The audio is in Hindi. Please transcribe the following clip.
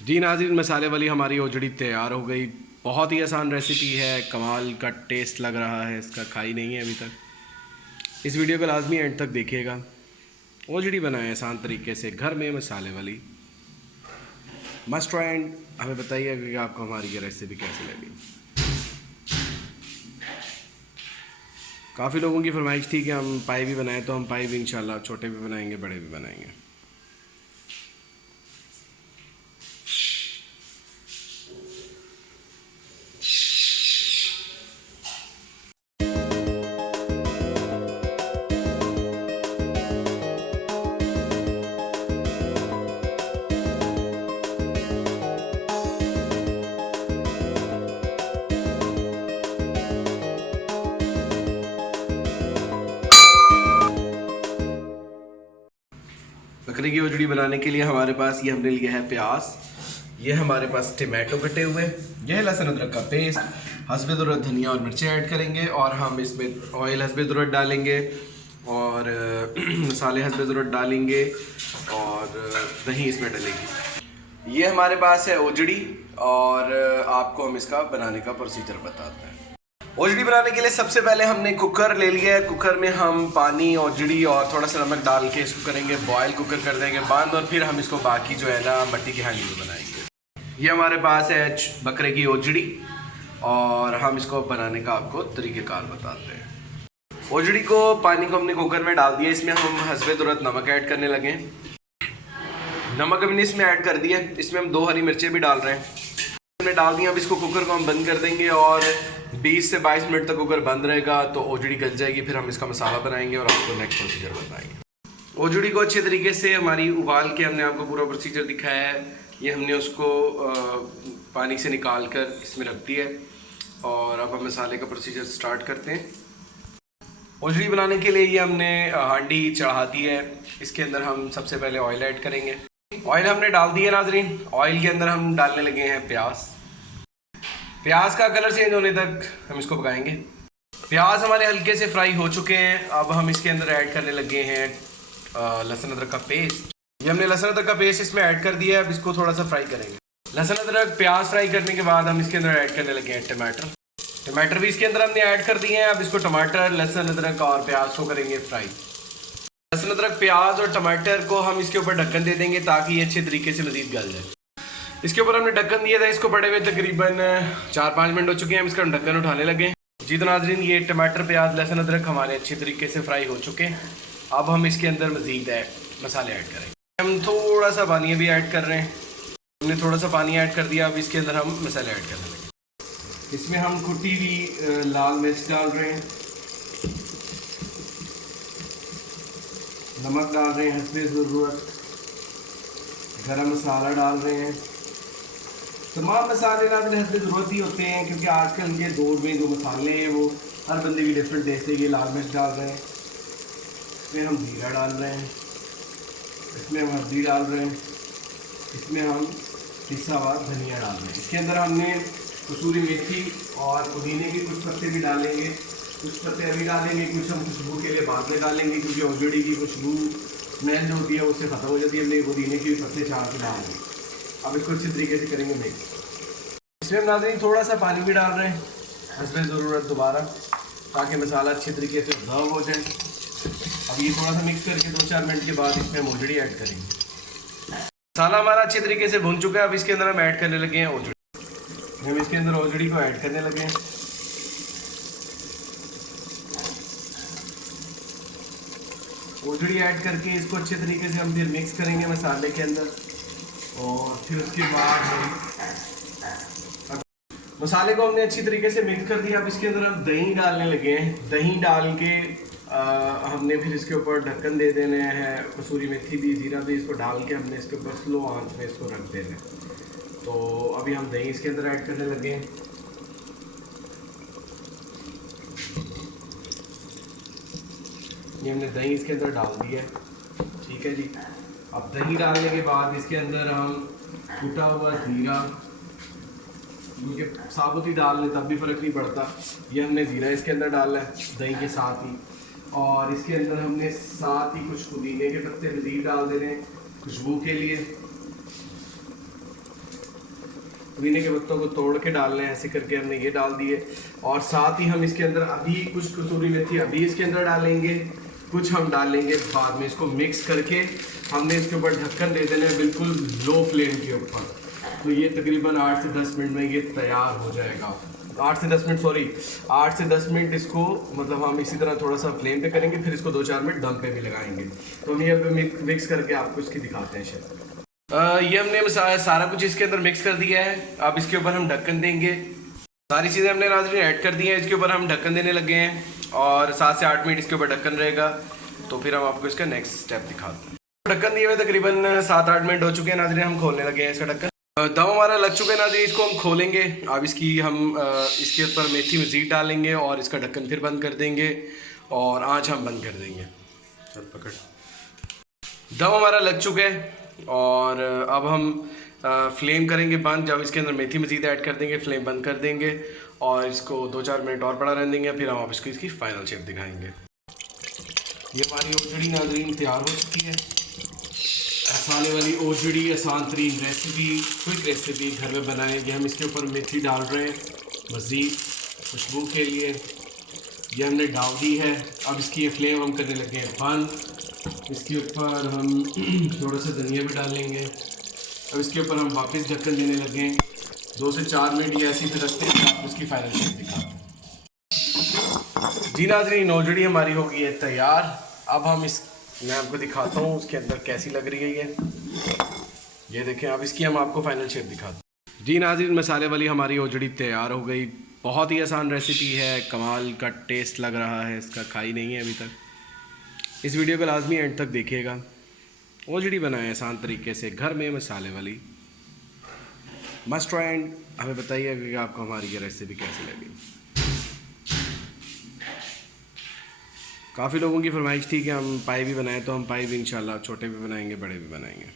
जी नाज़रीन, मसाले वाली हमारी ओजड़ी तैयार हो गई। बहुत ही आसान रेसिपी है, कमाल का टेस्ट लग रहा है इसका, खाई नहीं है अभी तक। इस वीडियो को लाजमी एंड तक देखिएगा। ओजड़ी बनाए आसान तरीके से घर में मसाले वाली, मस्ट ट्राई। एंड हमें बताइएगा कि आपको हमारी ये रेसिपी कैसी लगी। काफ़ी लोगों की फरमाइश थी कि हम पाई भी बनाएं, तो हम पाई भी इंशाल्लाह छोटे भी बनाएंगे, बड़े भी बनाएंगे। बकरे की ओजड़ी बनाने के लिए हमारे पास ये हमने लिया है प्याज, ये हमारे पास टमाटो कटे हुए, यह है लहसुन अदरक का पेस्ट, हस्बे ज़रूरत धनिया और मिर्चें ऐड करेंगे, और हम इसमें ऑयल हस्बे ज़रूरत डालेंगे, और मसाले हस्बे ज़रूरत डालेंगे, और दही इसमें डलेगी। ये हमारे पास है ओजड़ी, और आपको हम इसका बनाने का प्रोसीजर बताते हैं। ओजड़ी बनाने के लिए सबसे पहले हमने कुकर ले लिया है। कुकर में हम पानी, ओजड़ी और थोड़ा सा नमक डाल के इसको करेंगे बॉयल, कुकर कर देंगे बंद, और फिर हम इसको बाकी जो है ना मट्टी की हांडी में बनाएंगे। ये हमारे पास है बकरे की ओजड़ी, और हम इसको बनाने का आपको तरीक़ेकार बताते हैं। ओजड़ी को, पानी को हमने कुकर में डाल दिया, इसमें हम हस्बे ज़रूरत नमक ऐड करने लगे। नमक हमने इसमें ऐड कर दिया, इसमें हम 2 हरी मिर्चें भी डाल रहे हैं, हमने डाल दिया। अब इसको कुकर को हम बंद कर देंगे, और 20 से 22 मिनट तक कुकर बंद रहेगा तो ओजड़ी गल जाएगी। फिर हम इसका मसाला बनाएंगे और आपको नेक्स्ट प्रोसीजर बताएंगे। ओजड़ी को अच्छे तरीके से हमारी उबाल के हमने आपको पूरा प्रोसीजर दिखाया है। ये हमने उसको पानी से निकाल कर इसमें रख दिया है, और अब हम मसाले का प्रोसीजर स्टार्ट करते हैं। ओजड़ी बनाने के लिए ये हमने हांडी चढ़ा दी है। इसके अंदर हम सबसे पहले ऑयल ऐड करेंगे। ऑयल हमने डाल दिया नाजरीन। ऑयल के अंदर हम डालने लगे हैं प्याज। प्याज का कलर चेंज होने तक हम इसको पकाएंगे। प्याज हमारे हल्के से फ्राई हो चुके हैं। अब हम इसके अंदर ऐड करने लगे हैं लहसुन अदरक का पेस्ट। ये हमने लहसुन अदरक का पेस्ट इसमें ऐड कर दिया है। अब इसको थोड़ा सा फ्राई करेंगे। लहसुन अदरक प्याज फ्राई करने के बाद हम इसके अंदर ऐड करने लगे हैं टमाटर। टमाटर भी इसके अंदर हमने ऐड कर दिए हैं। अब इसको टमाटर, लहसुन अदरक और प्याज को करेंगे फ्राई। लहसुन अदरक, प्याज और टमाटर को हम इसके ऊपर ढक्कन दे देंगे ताकि ये अच्छे तरीके से मज़ीद गल जाए। इसके ऊपर हमने ढक्कन दिया था, इसको पड़े हुए तकरीबन 4-5 मिनट हो चुके हैं। हम इसका ढक्कन उठाने लगे। जी तो नाज़रीन, ये टमाटर, प्याज, लहसुन अदरक हमारे अच्छे तरीके से फ्राई हो चुके हैं। अब हम इसके अंदर मज़ीद मसाले ऐड करेंगे। हम थोड़ा सा पानी भी ऐड कर रहे हैं। हमने थोड़ा सा पानी ऐड कर दिया। अब इसके अंदर हम मसाले ऐड करने लगे। इसमें हम कुटी हुई लाल मिर्च डाल रहे हैं, नमक डाल रहे हैं हस्बे ज़रूरत, गरम मसाला डाल रहे हैं। तमाम मसाले डालने हस्बे ज़रूरत ही होते हैं, क्योंकि आजकल के दौर में जो मसाले हैं वो हर बंदे की डिफरेंट टेस्ट है। ये लाल मिर्च डाल रहे हैं, इसमें हम जीरा डाल रहे हैं, इसमें हम हल्दी डाल रहे हैं, इसमें हम पिसा हुआ धनिया डाल रहे हैं। इसके अंदर हमने कसूरी मेथी और पुदीने के कुछ पत्ते भी डालेंगे। कुछ पत्ते अभी डालेंगे, कुछ हम खुशबू के लिए बाद में डालेंगे, क्योंकि ओजड़ी की खुशबू स्मेल जो होती है उससे ख़त्म हो जाती है। हमने पुदीने के पत्ते चार के डालेंगे। अब इसको अच्छी तरीके से करेंगे मिक्स। इसमें हम नाज़रीन थोड़ा सा पानी भी डाल रहे हैं हस्बे ज़रूरत दोबारा, ताकि मसाला अच्छे तरीके से ऑब्जर्व हो जाए। अब ये थोड़ा सा मिक्स करके 2-4 मिनट के बाद इसमें ओजड़ी ऐड करेंगे। मसाला हमारा अच्छे तरीके से भुन चुका है। अब इसके अंदर हम ऐड करने लगे हैं ओजड़ी। हम इसके अंदर ओजड़ी को ऐड करने लगे हैं। ओजड़ी ऐड करके इसको अच्छे तरीके से हम फिर मिक्स करेंगे मसाले के अंदर, और फिर उसके बाद मसाले को हमने अच्छी तरीके से मिक्स कर दिया। अब इसके अंदर हम दही डालने लगे हैं। दही डाल के हमने फिर इसके ऊपर ढक्कन दे देने हैं। कसूरी मेथी भी, जीरा भी, इसको डाल के हमने इसके ऊपर स्लो आंच में इसको रख देना है। तो अभी हम दही इसके अंदर ऐड करने लगे हैं। ये हमने दही इसके अंदर डाल दिया है, ठीक है जी। अब दही डालने के बाद इसके अंदर हम कुटा हुआ जीरा, क्योंकि साबुत ही डाल लें तब भी फ़र्क नहीं पड़ता। ये हमने जीरा इसके अंदर डाला है दही के साथ ही, और इसके अंदर हमने साथ ही कुछ पुदीने के पत्ते मज़ीद डाल देने खुशबू के लिए। पुदीने के पत्तों को तोड़ के डालना है, ऐसे करके हमने ये डाल दिए। और साथ ही हम इसके अंदर अभी कुछ कसूरी मेथी अभी इसके अंदर डालेंगे, कुछ हम डालेंगे बाद में। इसको मिक्स करके हमने इसके ऊपर ढक्कन दे देना है बिल्कुल लो फ्लेम के ऊपर। तो ये तकरीबन 8 से 10 मिनट में ये तैयार हो जाएगा। 8 से 10 मिनट इसको मतलब हम इसी तरह थोड़ा सा फ्लेम पे करेंगे, फिर इसको 2-4 मिनट दम पे भी लगाएंगे। तो हम ये मिक्स करके आपको इसकी दिखाते हैं शेफ। ये हमने सारा कुछ इसके अंदर मिक्स कर दिया है। अब इसके ऊपर हम ढक्कन देंगे। सारी चीज़ें हमने नाज़रीन ऐड कर दी हैं। इसके ऊपर हम ढक्कन देने लगे हैं और 7 से 8 मिनट इसके ऊपर ढक्कन रहेगा। तो फिर हम आपको इसका नेक्स्ट स्टेप दिखाते हैं। ढक्कन दिए हुए तकरीबन 7-8 मिनट हो चुके हैं नाज़रीन, हम खोलने लगे हैं इसका ढक्कन। दम हमारा लग चुका है नाज़रीन, इसको हम खोलेंगे। अब इसकी हम इसके ऊपर मेथी मज़ीद डालेंगे और इसका ढक्कन फिर बंद कर देंगे और आँच हम बंद कर देंगे। चल पकड़। दम हमारा लग चुका है और अब हम फ्लेम करेंगे बंद। जब इसके अंदर मेथी मज़ीद ऐड कर देंगे, फ्लेम बंद कर देंगे और इसको 2-4 मिनट और पड़ा रहने देंगे। फिर हम आप इसको इसकी फ़ाइनल शेप दिखाएंगे। ये हमारी ओजड़ी नाज़रीन तैयार हो चुकी है। मसाले वाली ओजड़ी, आसान तरीन रेसिपी, क्विक रेसिपी घर में बनाएं। ये हम इसके ऊपर मेथी डाल रहे हैं मज़ीद खुशबू के लिए। ये हमने डाल दी है। अब इसकी ये फ्लेम हम करने लगे हैं बंद। इसके ऊपर हम थोड़ा सा धनिया भी डालेंगे। अब इसके ऊपर हम वापस ढक्कन देने लगे हैं। 2 से 4 मिनट ये ऐसे ही रखते हैं, आपको उसकी फाइनल शेप दिखाते हैं। जी नाज़रीन, ओजड़ी हमारी हो गई है तैयार। अब हम मैं आपको दिखाता हूँ उसके अंदर कैसी लग रही है ये देखें। अब इसकी हम आपको फाइनल शेप दिखाते हैं। जी नाज़रीन, मसाले वाली हमारी ओजड़ी तैयार हो गई। बहुत ही आसान रेसिपी है, कमाल का टेस्ट लग रहा है इसका, खाई नहीं है अभी तक। इस वीडियो को लाजमी एंड तक देखिएगा। ओजड़ी बनाएं आसान तरीके से घर में मसाले वाली, मस्ट ट्राई। एंड हमें बताइए कि आपको हमारी ये रेसिपी कैसी लगी। काफ़ी लोगों की फरमाइश थी कि हम पाई भी बनाएं, तो हम पाई भी इंशाल्लाह छोटे भी बनाएंगे, बड़े भी बनाएंगे।